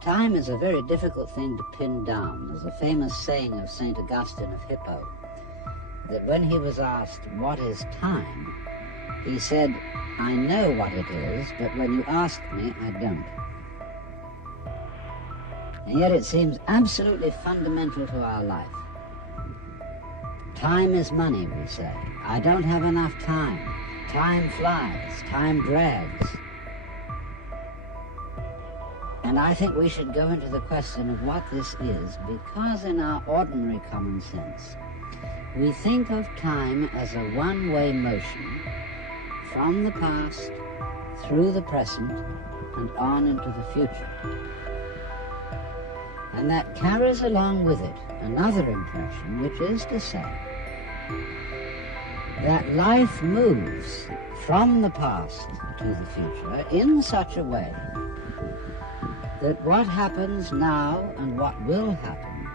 Time is a very difficult thing to pin down. There's a famous saying of St. Augustine of Hippo, that when he was asked, "What is time?" he said, "I know what it is, but when you ask me, I don't." And yet it seems absolutely fundamental to our life. Time is money, we say. I don't have enough time. Time flies, time drags. And I think we should go into the question of what this is, because in our ordinary common sense, we think of time as a one-way motion from the past, through the present, and on into the future. And that carries along with it another impression, which is to say that life moves from the past to the future in such a way that what happens now and what will happen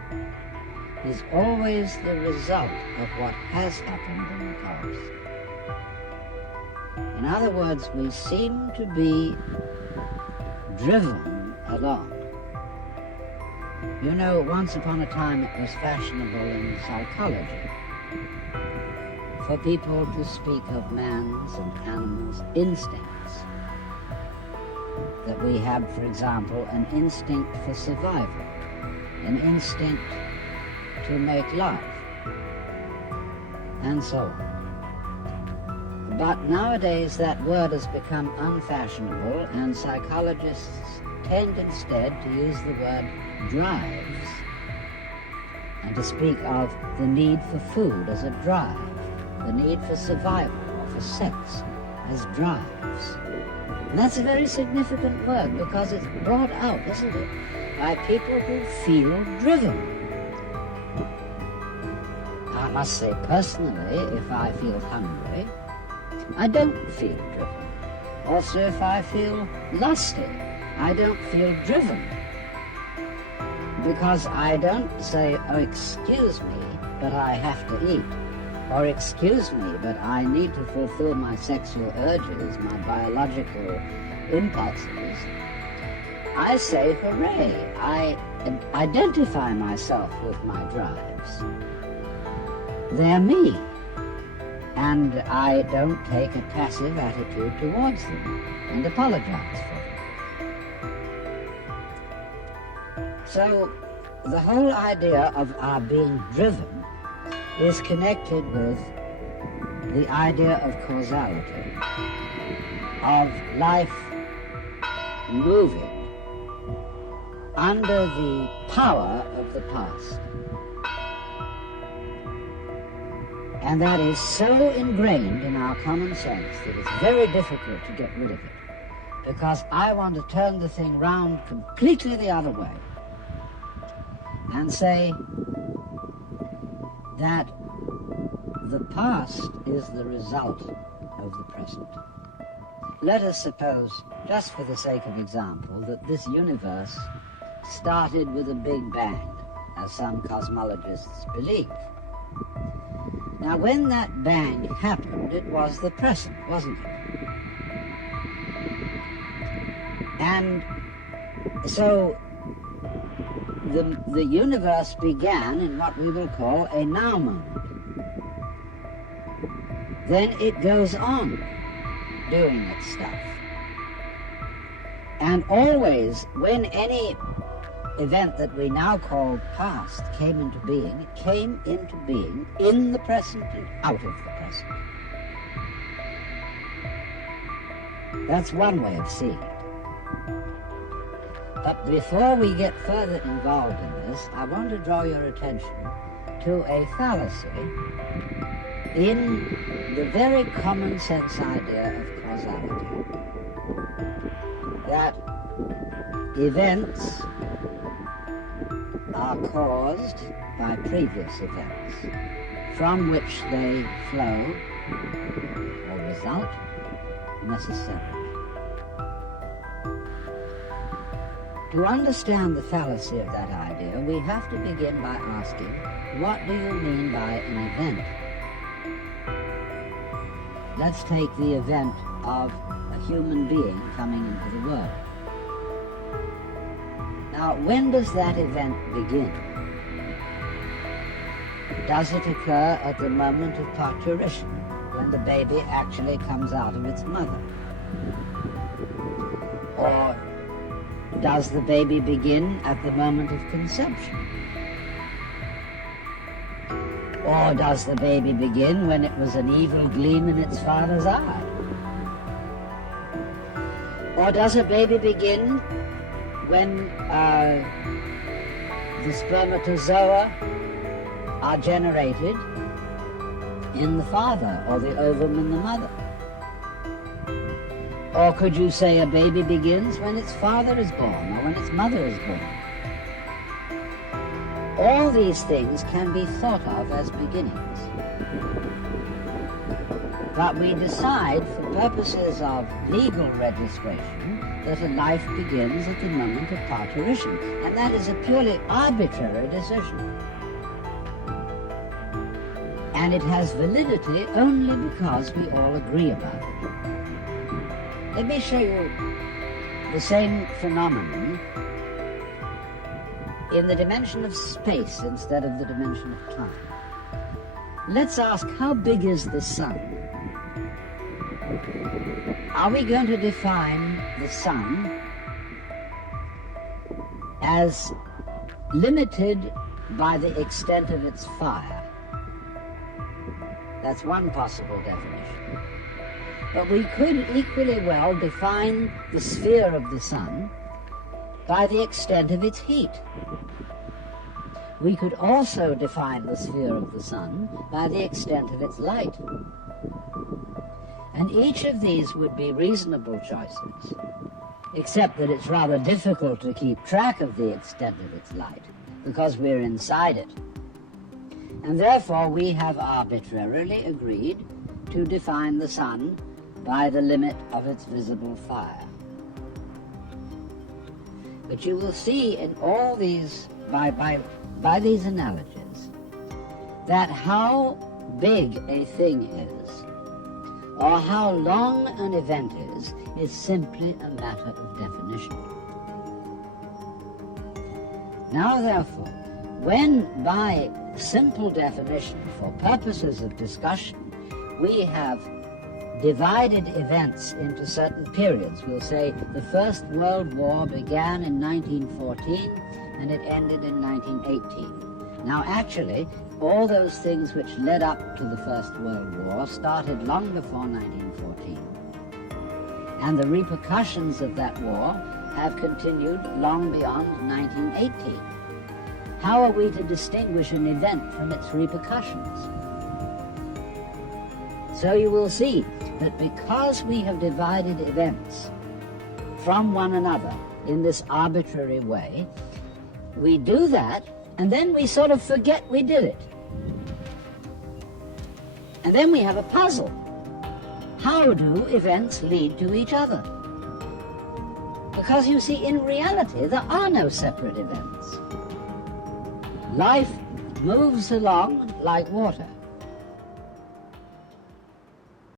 is always the result of what has happened in the past. In other words, we seem to be driven along. You know, once upon a time it was fashionable in psychology for people to speak of man's and animals' instincts. That we have, for example, an instinct for survival, an instinct to make life, and so on. But nowadays that word has become unfashionable, and psychologists tend instead to use the word drives, and to speak of the need for food as a drive, the need for survival or for sex as drives. And that's a very significant word, because it's brought out, isn't it, by people who feel driven. I must say, personally, if I feel hungry, I don't feel driven. Also, if I feel lusty, I don't feel driven. Because I don't say, "Oh, excuse me, but I have to eat," or "Excuse me, but I need to fulfill my sexual urges, my biological impulses." I say, "Hooray, I identify myself with my drives. They're me." And I don't take a passive attitude towards them and apologize for them. So the whole idea of our being driven is connected with the idea of causality, of life moving under the power of the past. And that is so ingrained in our common sense that it's very difficult to get rid of it, because I want to turn the thing round completely the other way and say that the past is the result of the present. Let us suppose, just for the sake of example, that this universe started with a big bang, as some cosmologists believe. Now, when that bang happened, it was the present, wasn't it? And so the universe began in what we will call a now moment. Then it goes on doing its stuff. And always, when any event that we now call past came into being, it came into being in the present and out of the present. That's one way of seeing it. But before we get further involved in this, I want to draw your attention to a fallacy in the very common sense idea of causality. That events are caused by previous events, from which they flow or result necessarily. To understand the fallacy of that idea, we have to begin by asking, what do you mean by an event? Let's take the event of a human being coming into the world. Now, when does that event begin? Does it occur at the moment of parturition, when the baby actually comes out of its mother? Or does the baby begin at the moment of conception? Or does the baby begin when it was an evil gleam in its father's eye? Or does a baby begin when the spermatozoa are generated in the father, or the ovum in the mother? Or could you say a baby begins when its father is born, or when its mother is born? All these things can be thought of as beginnings. But we decide, for purposes of legal registration, that a life begins at the moment of parturition, and that is a purely arbitrary decision. And it has validity only because we all agree about it. Let me show you the same phenomenon in the dimension of space instead of the dimension of time. Let's ask, how big is the sun? Are we going to define the sun as limited by the extent of its fire? That's one possible definition. But we could equally well define the sphere of the sun by the extent of its heat. We could also define the sphere of the sun by the extent of its light. And each of these would be reasonable choices, except that it's rather difficult to keep track of the extent of its light, because we're inside it. And therefore we have arbitrarily agreed to define the sun by the limit of its visible fire. But you will see in all these, by these analogies, that how big a thing is, or how long an event is simply a matter of definition. Now, therefore, when by simple definition, for purposes of discussion, we have divided events into certain periods, we'll say the First World War began in 1914 and it ended in 1918. Now, actually, all those things which led up to the First World War started long before 1914. And the repercussions of that war have continued long beyond 1918. How are we to distinguish an event from its repercussions? So you will see that because we have divided events from one another in this arbitrary way, we do that, and then we sort of forget we did it. And then we have a puzzle. How do events lead to each other? Because you see, in reality, there are no separate events. Life moves along like water.